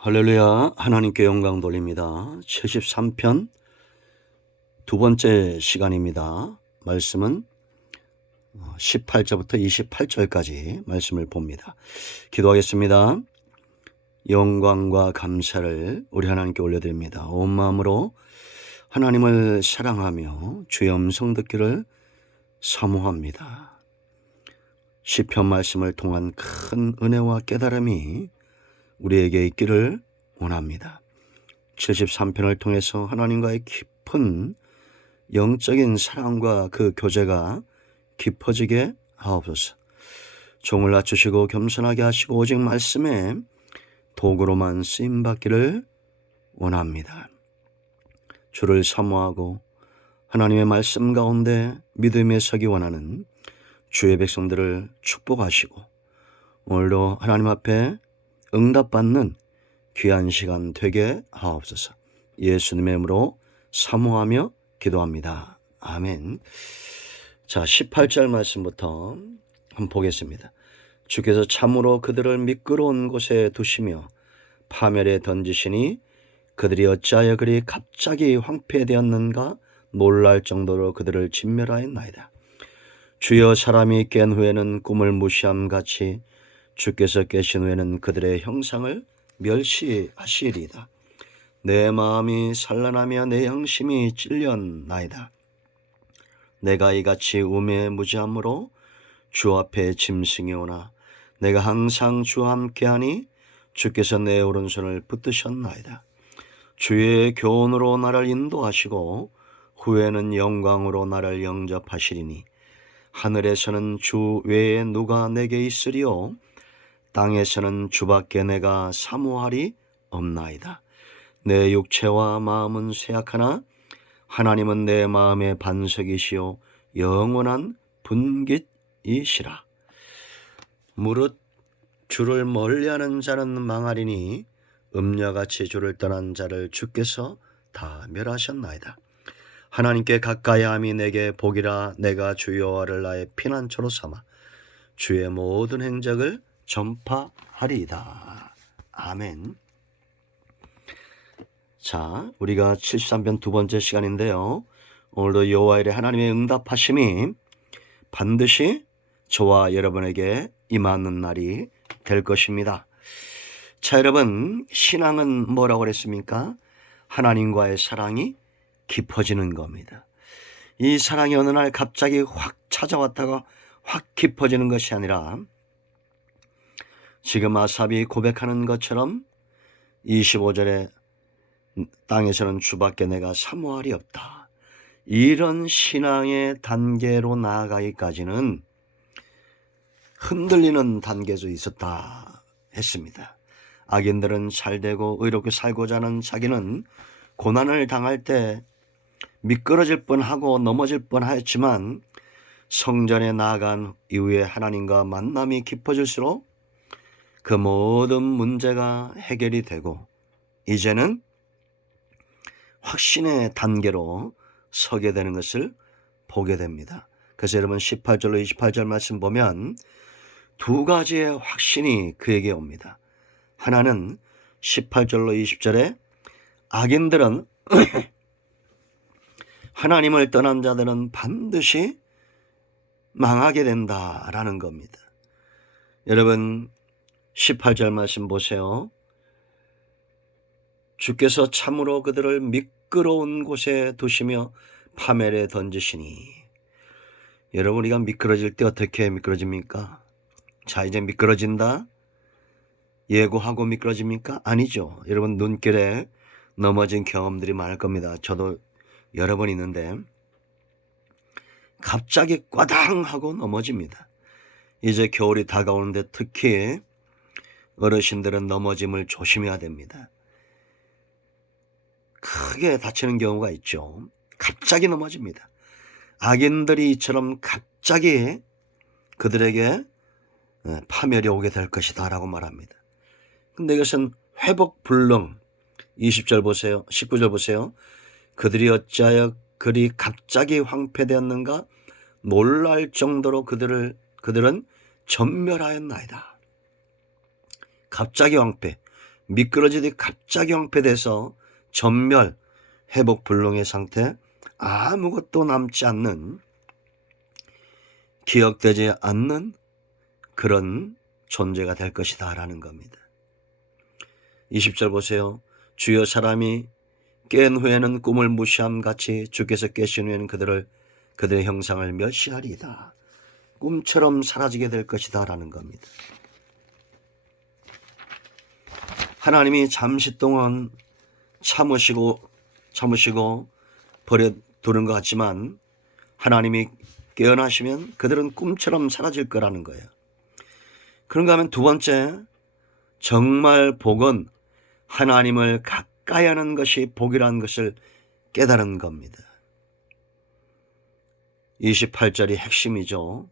할렐루야. 하나님께 영광 돌립니다. 73편 두 번째 시간입니다. 말씀은 18절부터 28절까지 말씀을 봅니다. 기도하겠습니다. 영광과 감사를 우리 하나님께 올려드립니다. 온 마음으로 하나님을 사랑하며 주의 음성 듣기를 사모합니다. 시편 말씀을 통한 큰 은혜와 깨달음이 우리에게 있기를 원합니다. 73편을 통해서 하나님과의 깊은 영적인 사랑과 그 교제가 깊어지게 하옵소서. 종을 낮추시고 겸손하게 하시고 오직 말씀에 도구로만 쓰임받기를 원합니다. 주를 사모하고 하나님의 말씀 가운데 믿음에 서기 원하는 주의 백성들을 축복하시고 오늘도 하나님 앞에 응답받는 귀한 시간 되게 하옵소서. 예수님의 이름으로 사모하며 기도합니다. 아멘. 자, 18절 말씀부터 한번 보겠습니다. 주께서 참으로 그들을 미끄러운 곳에 두시며 파멸에 던지시니 그들이 어찌하여 그리 갑자기 황폐되었는가 놀랄 정도로 그들을 진멸하였나이다. 주여, 사람이 깬 후에는 꿈을 무시함같이 주께서 깨신 후에는 그들의 형상을 멸시하시리이다. 내 마음이 산란하며 내 양심이 찔렸나이다. 내가 이같이 우매에 무지함으로 주 앞에 짐승이 오나 내가 항상 주와 함께하니 주께서 내 오른손을 붙드셨나이다. 주의 교훈으로 나를 인도하시고 후에는 영광으로 나를 영접하시리니 하늘에서는 주 외에 누가 내게 있으리요 땅에서는 주밖에 내가 사모할이 없나이다. 내 육체와 마음은 쇠약하나 하나님은 내 마음의 반석이시요 영원한 분깃이시라. 무릇 주를 멀리하는 자는 망하리니 음녀같이 주를 떠난 자를 주께서 다 멸하셨나이다. 하나님께 가까이함이 내게 복이라. 내가 주 여호와를 나의 피난처로 삼아 주의 모든 행적을 전파하리이다. 아멘. 자, 우리가 73편 두 번째 시간인데요. 오늘도 여호와의 하나님의 응답하심이 반드시 저와 여러분에게 임하는 날이 될 것입니다. 자, 여러분, 신앙은 뭐라고 그랬습니까? 하나님과의 사랑이 깊어지는 겁니다. 이 사랑이 어느 날 갑자기 확 찾아왔다가 확 깊어지는 것이 아니라 지금 아삽이 고백하는 것처럼 25절에 땅에서는 주밖에 내가 사모할이 없다. 이런 신앙의 단계로 나아가기까지는 흔들리는 단계도 있었다 했습니다. 악인들은 잘되고 의롭게 살고자 하는 자기는 고난을 당할 때 미끄러질 뻔하고 넘어질 뻔하였지만 성전에 나아간 이후에 하나님과 만남이 깊어질수록 그 모든 문제가 해결이 되고 이제는 확신의 단계로 서게 되는 것을 보게 됩니다. 그래서 여러분 18절로 28절 말씀 보면 두 가지의 확신이 그에게 옵니다. 하나는 18절로 20절에 악인들은 하나님을 떠난 자들은 반드시 망하게 된다라는 겁니다. 여러분 18절 말씀 보세요. 주께서 참으로 그들을 미끄러운 곳에 두시며 파멸에 던지시니. 여러분, 우리가 미끄러질 때 어떻게 미끄러집니까? 자, 이제 미끄러진다 예고하고 미끄러집니까? 아니죠. 여러분, 눈길에 넘어진 경험들이 많을 겁니다. 저도 여러 번 있는데 갑자기 꽈당 하고 넘어집니다. 이제 겨울이 다가오는데 특히 어르신들은 넘어짐을 조심해야 됩니다. 크게 다치는 경우가 있죠. 갑자기 넘어집니다. 악인들이 이처럼 갑자기 그들에게 파멸이 오게 될 것이다 라고 말합니다. 근데 이것은 회복불능. 20절 보세요. 19절 보세요. 그들이 어찌하여 그리 갑자기 황폐되었는가 놀랄 정도로 그들은 전멸하였나이다. 갑자기 황폐. 미끄러지듯 갑자기 황폐돼서 전멸, 회복 불능의 상태, 아무것도 남지 않는, 기억되지 않는 그런 존재가 될 것이다 라는 겁니다. 20절 보세요. 주여 사람이 깬 후에는 꿈을 무시함 같이 주께서 깨신 후에는 그들의 형상을 멸시하리이다. 꿈처럼 사라지게 될 것이다 라는 겁니다. 하나님이 잠시 동안 참으시고 버려두는 것 같지만 하나님이 깨어나시면 그들은 꿈처럼 사라질 거라는 거예요. 그런가 하면 두 번째, 정말 복은 하나님을 가까이 하는 것이 복이라는 것을 깨달은 겁니다. 28절이 핵심이죠.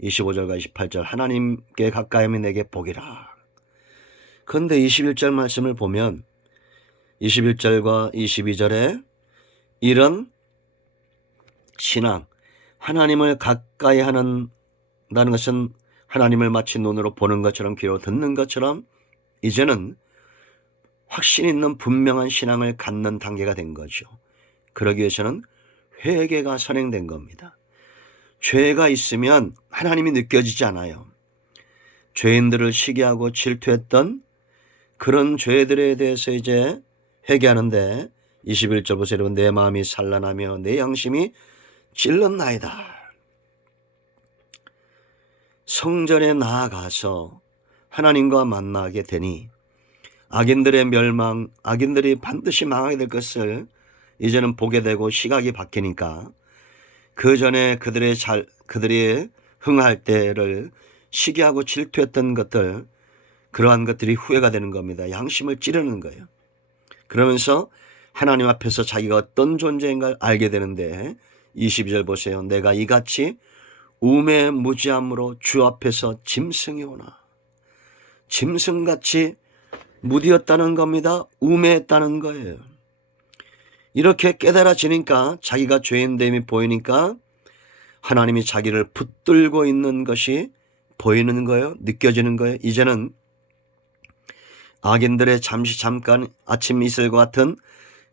25절과 28절, 하나님께 가까이 하면 내게 복이라. 그런데 21절 말씀을 보면 21절과 22절에 이런 신앙, 하나님을 가까이 한다는 것은 하나님을 마치 눈으로 보는 것처럼 귀로 듣는 것처럼 이제는 확신 있는 분명한 신앙을 갖는 단계가 된 거죠. 그러기 위해서는 회개가 선행된 겁니다. 죄가 있으면 하나님이 느껴지지 않아요. 죄인들을 시기하고 질투했던 그런 죄들에 대해서 이제 회개하는데 21절 보세요. 여러분, 내 마음이 산란하며 내 양심이 찔렀나이다. 성전에 나아가서 하나님과 만나게 되니 악인들의 멸망, 악인들이 반드시 망하게 될 것을 이제는 보게 되고 시각이 바뀌니까 그 전에 그들이 흥할 때를 시기하고 질투했던 것들, 그러한 것들이 후회가 되는 겁니다. 양심을 찌르는 거예요. 그러면서 하나님 앞에서 자기가 어떤 존재인가를 알게 되는데 22절 보세요. 내가 이같이 우매무지함으로 주 앞에서 짐승이 오나. 짐승같이 무디었다는 겁니다. 우매했다는 거예요. 이렇게 깨달아지니까 자기가 죄인됨이 보이니까 하나님이 자기를 붙들고 있는 것이 보이는 거예요. 느껴지는 거예요. 이제는 악인들의 잠깐 아침 이슬과 같은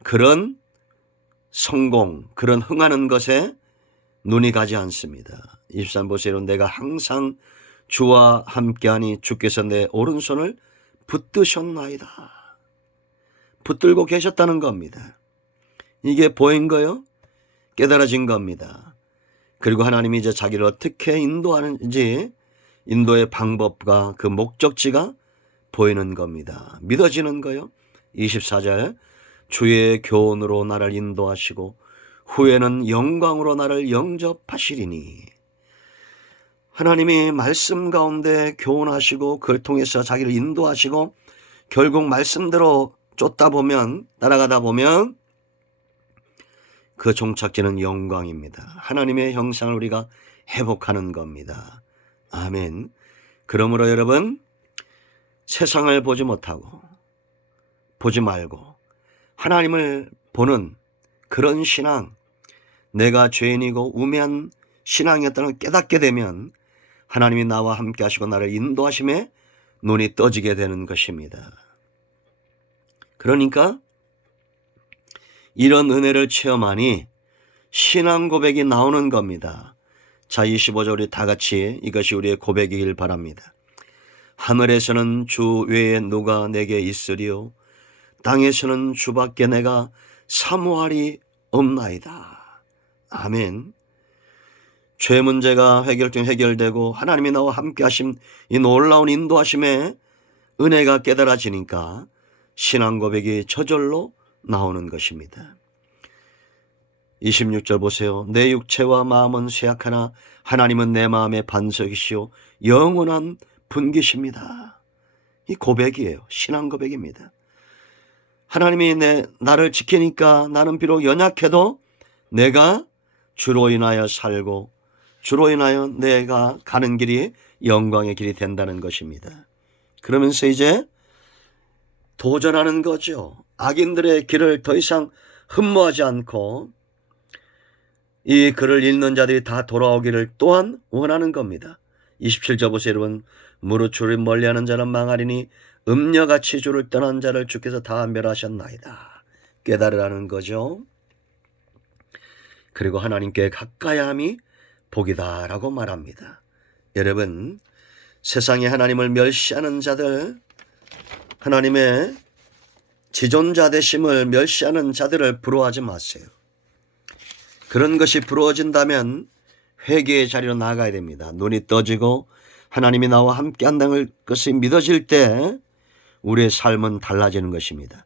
그런 성공, 그런 흥하는 것에 눈이 가지 않습니다. 23 보세요. 내가 항상 주와 함께하니 주께서 내 오른손을 붙드셨나이다. 붙들고 계셨다는 겁니다. 이게 보인 거요? 깨달아진 겁니다. 그리고 하나님이 이제 자기를 어떻게 인도하는지 인도의 방법과 그 목적지가 보이는 겁니다. 믿어지는 거요. 24절 주의 교훈으로 나를 인도하시고 후에는 영광으로 나를 영접하시리니. 하나님이 말씀 가운데 교훈하시고 그걸 통해서 자기를 인도하시고 결국 말씀대로 따라가다 보면 그 종착지는 영광입니다. 하나님의 형상을 우리가 회복하는 겁니다. 아멘. 그러므로 여러분, 세상을 보지 못하고 보지 말고 하나님을 보는 그런 신앙, 내가 죄인이고 우매한 신앙이었다는 걸 깨닫게 되면 하나님이 나와 함께 하시고 나를 인도하심에 눈이 떠지게 되는 것입니다. 그러니까 이런 은혜를 체험하니 신앙 고백이 나오는 겁니다. 자, 25절 우리 다 같이 이것이 우리의 고백이길 바랍니다. 하늘에서는 주 외에 누가 내게 있으리요 땅에서는 주밖에 내가 사모할이 없나이다. 아멘. 죄 문제가 해결되고 하나님이 나와 함께 하심 이 놀라운 인도하심에 은혜가 깨달아지니까 신앙 고백이 저절로 나오는 것입니다. 26절 보세요. 내 육체와 마음은 쇠약하나 하나님은 내 마음의 반석이시요 영원한 분기십니다. 이 고백이에요. 신앙 고백입니다. 하나님이 나를 지키니까 나는 비록 연약해도 내가 주로 인하여 살고 주로 인하여 내가 가는 길이 영광의 길이 된다는 것입니다. 그러면서 이제 도전하는 거죠. 악인들의 길을 더 이상 흠모하지 않고 이 글을 읽는 자들이 다 돌아오기를 또한 원하는 겁니다. 27절 보세요. 여러분, 무릇 주를 멀리하는 자는 망하리니 음녀같이 주를 떠난 자를 주께서 다 멸하셨나이다. 깨달으라는 거죠. 그리고 하나님께 가까이함이 복이다라고 말합니다. 여러분, 세상에 하나님을 멸시하는 자들, 하나님의 지존자 되심을 멸시하는 자들을 부러워하지 마세요. 그런 것이 부러워진다면 회개의 자리로 나아가야 됩니다. 눈이 떠지고 하나님이 나와 함께 한다는 것이 믿어질 때 우리의 삶은 달라지는 것입니다.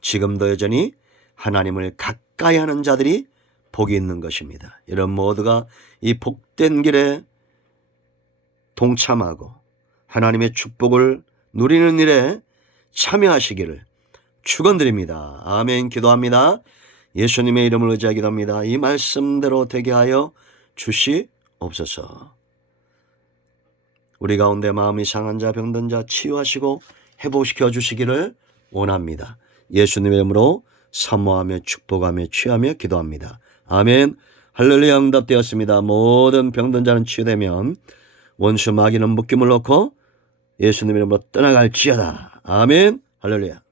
지금도 여전히 하나님을 가까이 하는 자들이 복이 있는 것입니다. 여러분 모두가 이 복된 길에 동참하고 하나님의 축복을 누리는 일에 참여하시기를 축원드립니다. 아멘. 기도합니다. 예수님의 이름을 의지하여 기도합니다. 이 말씀대로 되게 하여 주시옵소서. 우리 가운데 마음이 상한 자, 병든 자 치유하시고 회복시켜 주시기를 원합니다. 예수님의 이름으로 사모하며 축복하며 취하며 기도합니다. 아멘. 할렐루야. 응답되었습니다. 모든 병든 자는 치유되면 원수 마귀는 묶임을 놓고 예수님의 이름으로 떠나갈지어다. 아멘. 할렐루야.